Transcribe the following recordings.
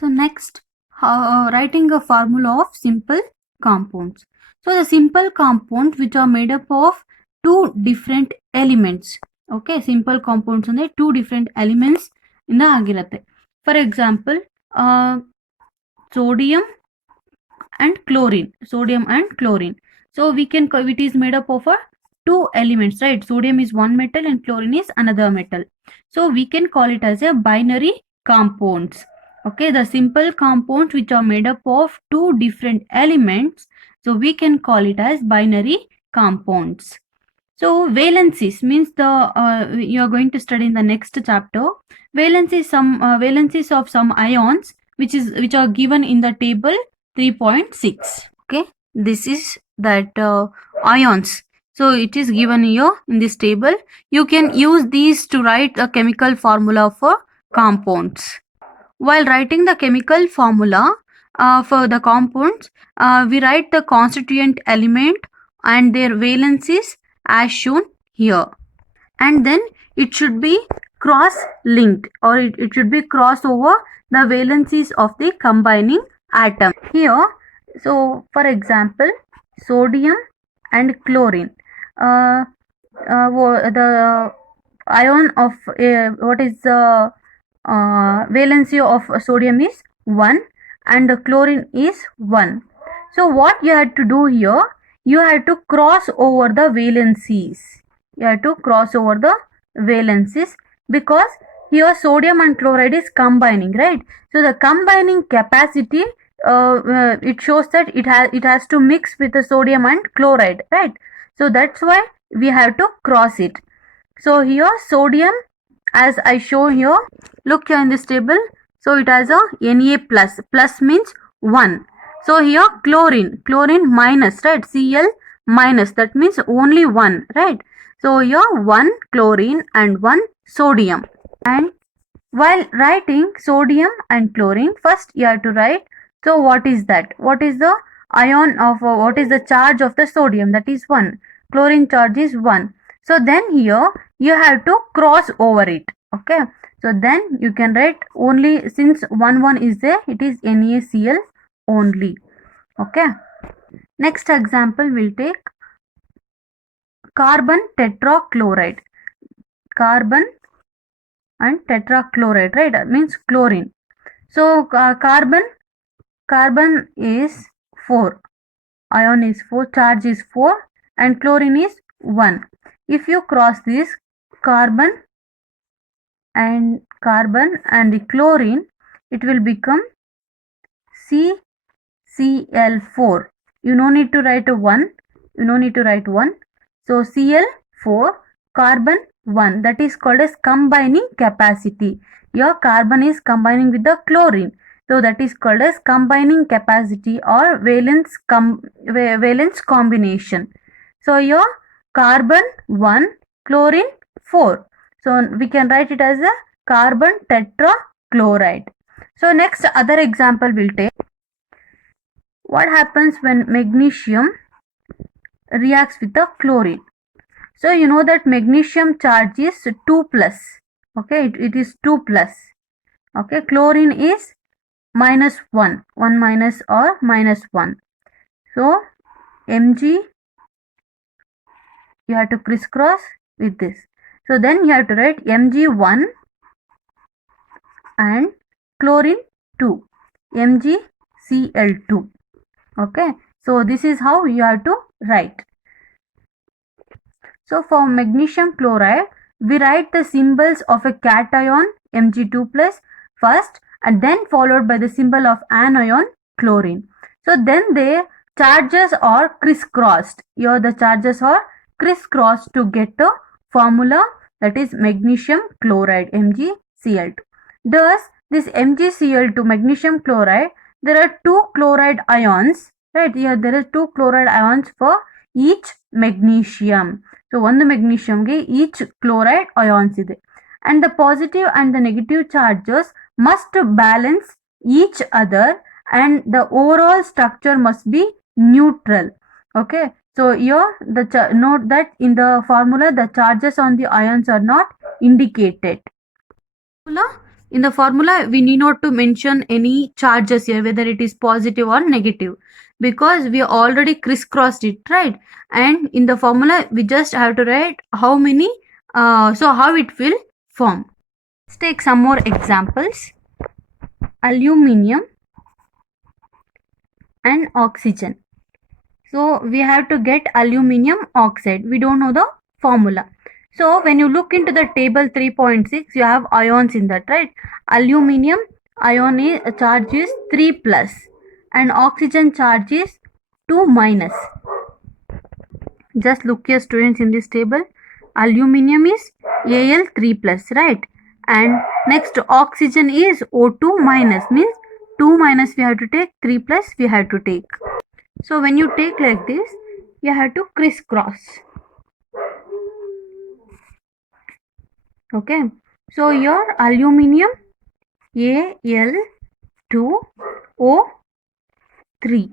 So next, writing a formula of simple compounds. So the simple compounds which are made up of two different elements. Okay, simple compounds and two different elements in the ಆಗಿರುತ್ತೆ. For example, sodium and chlorine. Sodium and chlorine. So we can, it is made up of two elements, right? Sodium is one metal and chlorine is another metal. So we can call it as a binary compounds. Okay, the simple compounds which are made up of two different elements, so we can call it as binary compounds. So valencies means you are going to study in the next chapter. Valencies of some ions which are given in the table 3.6. Okay, this is that ions. So it is given here in this table. You can use these to write a chemical formula for compounds. While writing the chemical formula for the compounds, we write the constituent element and their valencies as shown here. And then it should be cross-linked, or it should be cross over the valencies of the combining atom. Here, so for example, sodium and chlorine. The ion of what is the valency of sodium is 1 and the chlorine is 1. So what you had to do here, you had to cross over the valencies. You have to cross over the valencies because here sodium and chloride is combining, right? So the combining capacity, it shows that it has to mix with the sodium and chloride, right? So that's why we have to cross it. So here sodium, as I show here, look here in this table. So it has a Na plus. Plus means 1. So here chlorine minus, right? Cl minus, that means only 1, right? So here 1 chlorine and 1 sodium. And while writing sodium and chlorine, first you have to write, so what is that? What is the ion of, what is the charge of the sodium? That is 1. Chlorine charge is 1. So then here you have to cross over it. Okay. So then you can write only, since 1 is there, it is NaCl only. Okay. Next example we'll take carbon tetrachloride. Carbon and tetrachloride, right? That means chlorine. So carbon is 4. Ion is 4, charge is 4 and chlorine is 1. If you cross this carbon and the chlorine, it will become CCl4. You no need to write a 1. You no need to write 1. So Cl4, carbon 1. That is called as combining capacity. Your carbon is combining with the chlorine. So that is called as combining capacity or valence combination. So your carbon 1, chlorine 4. So we can write it as a carbon tetrachloride. So next other example we'll take. What happens when magnesium reacts with the chlorine? So you know that magnesium charge is 2 plus. Okay, it is 2 plus. Okay, chlorine is minus 1 minus or minus 1. So Mg, you have to crisscross with this. So then you have to write Mg1 and chlorine 2, MgCl2. Okay, so this is how you have to write. So for magnesium chloride, we write the symbols of a cation Mg2 plus first and then followed by the symbol of anion chlorine. So then the charges are crisscrossed. Here the charges are crisscrossed to get the formula, that is magnesium chloride MgCl2. Thus this MgCl2 magnesium chloride, there are 2 chloride ions, right? Here there are 2 chloride ions for each magnesium. So one magnesium ge each chloride ions ide, and the positive and the negative charges must balance each other and the overall structure must be neutral. Okay, so here note that in the formula the charges on the ions are not indicated. in the formula we need not to mention any charges here, whether it is positive or negative, because we already crisscrossed it, right? And in the formula we just have to write how many, so how it will form. Let's take some more examples. Aluminium and oxygen. So we have to get aluminium oxide. We don't know the formula. So when you look into the table 3.6, you have ions in that, right? Aluminium ion charge is 3 plus and oxygen charge is 2 minus. Just look here, students, in this table. Aluminium is Al 3 plus, right? And next oxygen is O2 minus, means 2 minus we have to take, 3 plus we have to take. So when you take like this, you have to crisscross. Okay. So your aluminium Al2O3.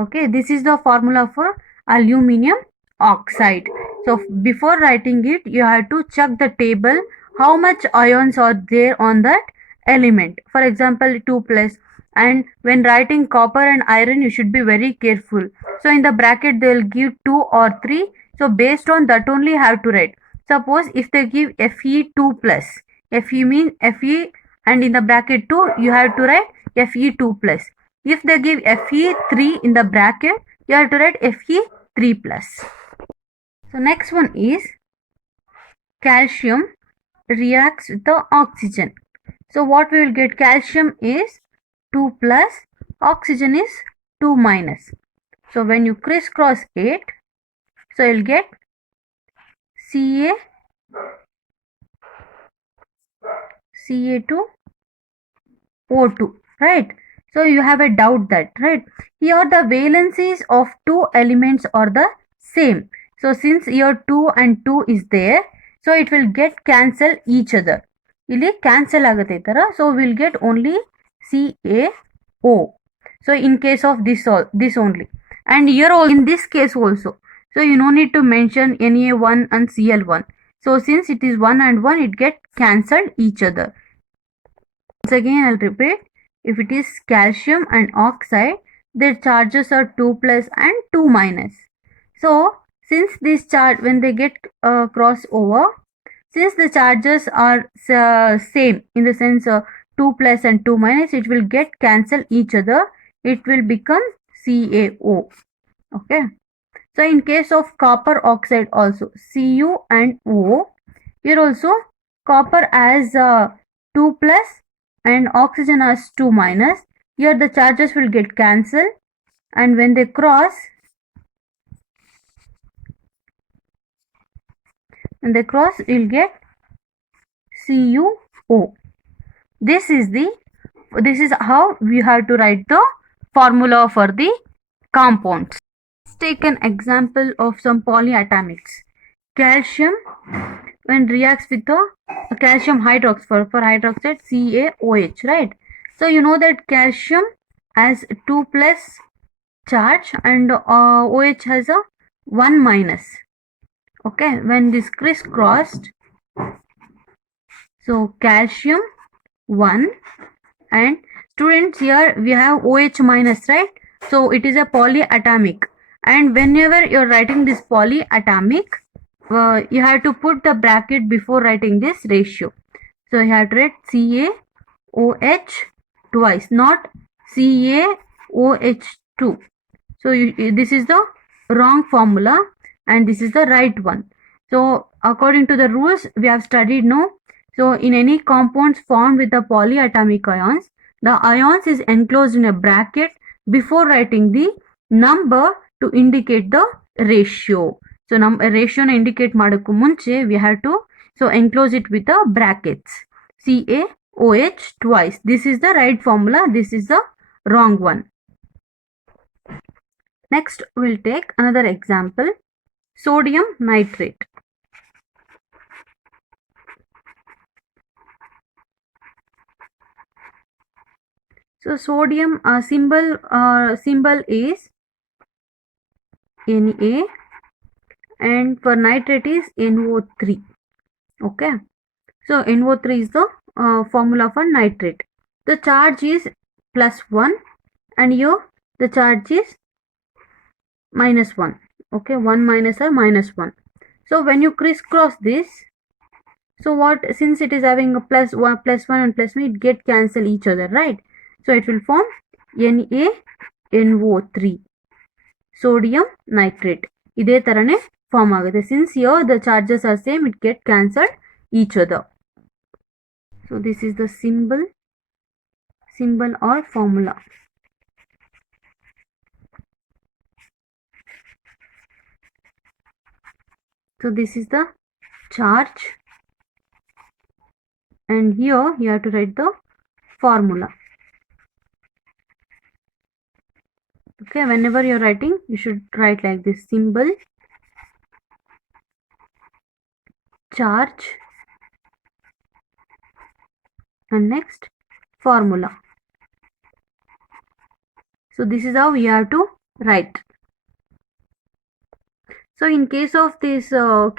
Okay. This is the formula for aluminium oxide. So before writing it, you have to check the table how much ions are there on that element. For example, 2 plus. And when writing copper and iron, you should be very careful. So in the bracket they will give 2 or 3. So based on that only you have to write. Suppose if they give Fe2 plus, Fe means Fe, and in the bracket 2 you have to write Fe2 plus. If they give Fe3 in the bracket, you have to write Fe3 plus. So next one is calcium reacts with the oxygen. So what we will get, calcium is 2 plus, oxygen is 2 minus. So when you crisscross it, so you'll get Ca2O2, right? So you have a doubt that, right? Here the valencies of two elements are the same. So since here 2 and 2 is there, so it will get cancel each other. ಇಲ್ಲಿ cancel ಆಗುತ್ತೆ ಈ ತರ. So we'll get only CaO. So in case of this only, and here in this case also, so you no need to mention Na1 and Cl1. So since it is 1 and 1, it get cancelled each other. Once again I'll repeat, if it is calcium and oxide, their charges are 2 plus and 2 minus. So since this charge, when they get cross over, since the charges are same in the sense 2 plus and 2 minus, it will get cancel each other. It will become CaO. Okay. So in case of copper oxide also, Cu and O, here also copper as 2 plus and oxygen as 2 minus. Here the charges will get cancelled, and when they cross, you'll get CuO. This is how we have to write the formula for the compounds. Let's take an example of some polyatomics. Calcium, when reacts with the calcium hydroxide, for hydroxide CaOH, right? So you know that calcium has 2 plus charge and OH has a 1 minus. Okay, when this crisscrossed, so calcium 1, and students, here we have OH minus, right? So it is a polyatomic, and whenever you're writing this polyatomic, you have to put the bracket before writing this ratio. So you have to write CaOH twice, not CaOH2. So this is the wrong formula and this is the right one. So according to the rules we have studied, no? So in any compounds formed with the polyatomic ions, the ions is enclosed in a bracket before writing the number to indicate the ratio. So ratio na indicate madakku munche we have to enclose it with the brackets. CaOH twice. This is the right formula. This is the wrong one. Next we'll take another example. Sodium nitrate. So sodium symbol is Na, and for nitrate is NO3. Okay. So NO3 is the formula for nitrate. The charge is +1 and here the charge is -1. Okay, 1 minus or -1. So when you crisscross this, so what, since it is having a +1 and +1, it get cancel each other, right? So it will form NaNO3, sodium nitrate. Ide tarane form agade. Since here the charges are same, it get cancelled each other. So this is the symbol or formula. So this is the charge, and here you have to write the formula. Okay, whenever you're writing, you should write like this: symbol, charge, and next formula. So this is how we have to write. So in case of this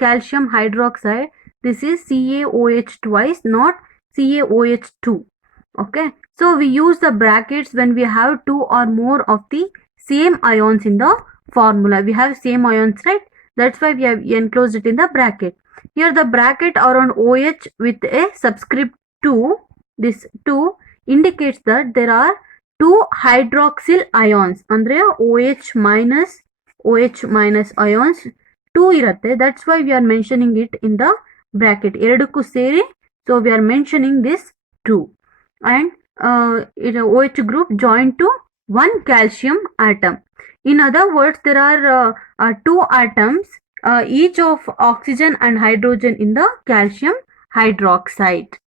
calcium hydroxide, this is CaOH twice, not CaOH2. Okay, so we use the brackets when we have two or more of the same ions in the formula. We have same ions, right? That's why we have enclosed it in the bracket. Here the bracket around OH with a subscript 2, this 2 indicates that there are two hydroxyl ions, andre OH minus ions 2 irutte. That's why we are mentioning it in the bracket. Eradukku seri, so we are mentioning this 2. And in a OH group joined to one calcium atom. In other words, there are two atoms, each of oxygen and hydrogen in the calcium hydroxide.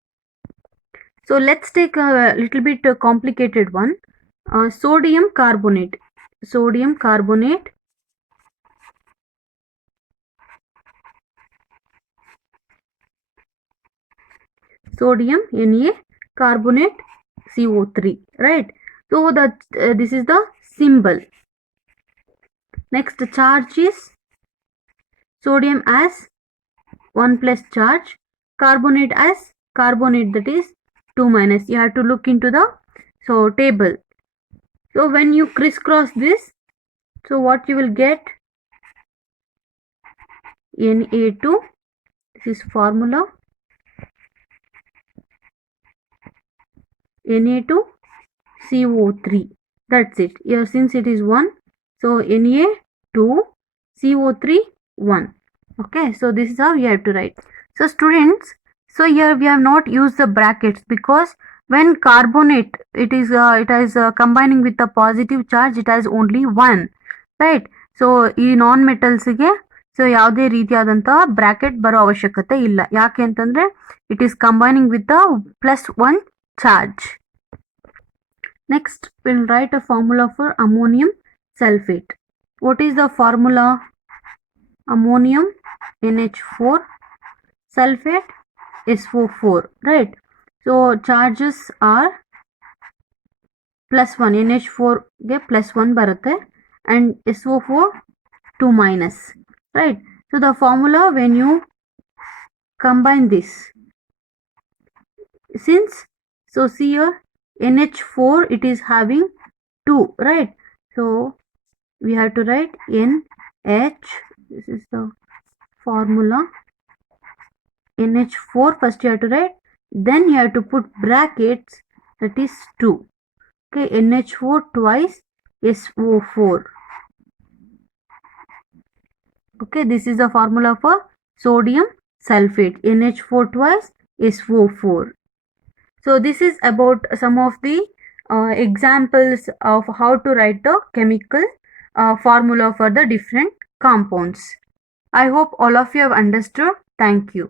So let's take a little bit complicated one. Sodium carbonate. Sodium carbonate. Sodium Na carbonate CO3, right? So that this is the symbol. Next charge is sodium as 1 plus charge, carbonate as carbonate, that is 2 minus. You have to look into the table. So when you crisscross this, so what you will get? Na2, this is formula. Na2CO3, that's it. Here since it is 1, so Na2 CO3 1. Okay, so this is how you have to write. So students, so here we have not used the brackets because when carbonate it is combining with the positive charge, it has only 1, right? So ಈ ನಾನ್ ಮೆಟಲ್ಸ್ಗೆ so ಯಾವುದೇ ರೀತಿಯಾದಂತಹ bracket ಬರೋ ಅವಶ್ಯಕತೆ ಇಲ್ಲ. ಯಾಕೆ ಅಂತಂದ್ರೆ it is combining with the +1 charge. Next, we'll write a formula for ammonium sulfate. What is the formula? Ammonium NH4, sulfate SO4, right? So charges are +1, NH4 ge +1 barutte and SO4 2 minus, right? So the formula, when you combine this, since so see here NH4 it is having 2, right? So we have to write NH, this is the formula, NH4 first you have to write, then you have to put brackets, that is 2. Okay, NH4 twice SO4. Okay, this is the formula for sodium sulfate, NH4 twice SO4. So this is about some of the examples of how to write the chemical formula for the different compounds. I hope all of you have understood. Thank you.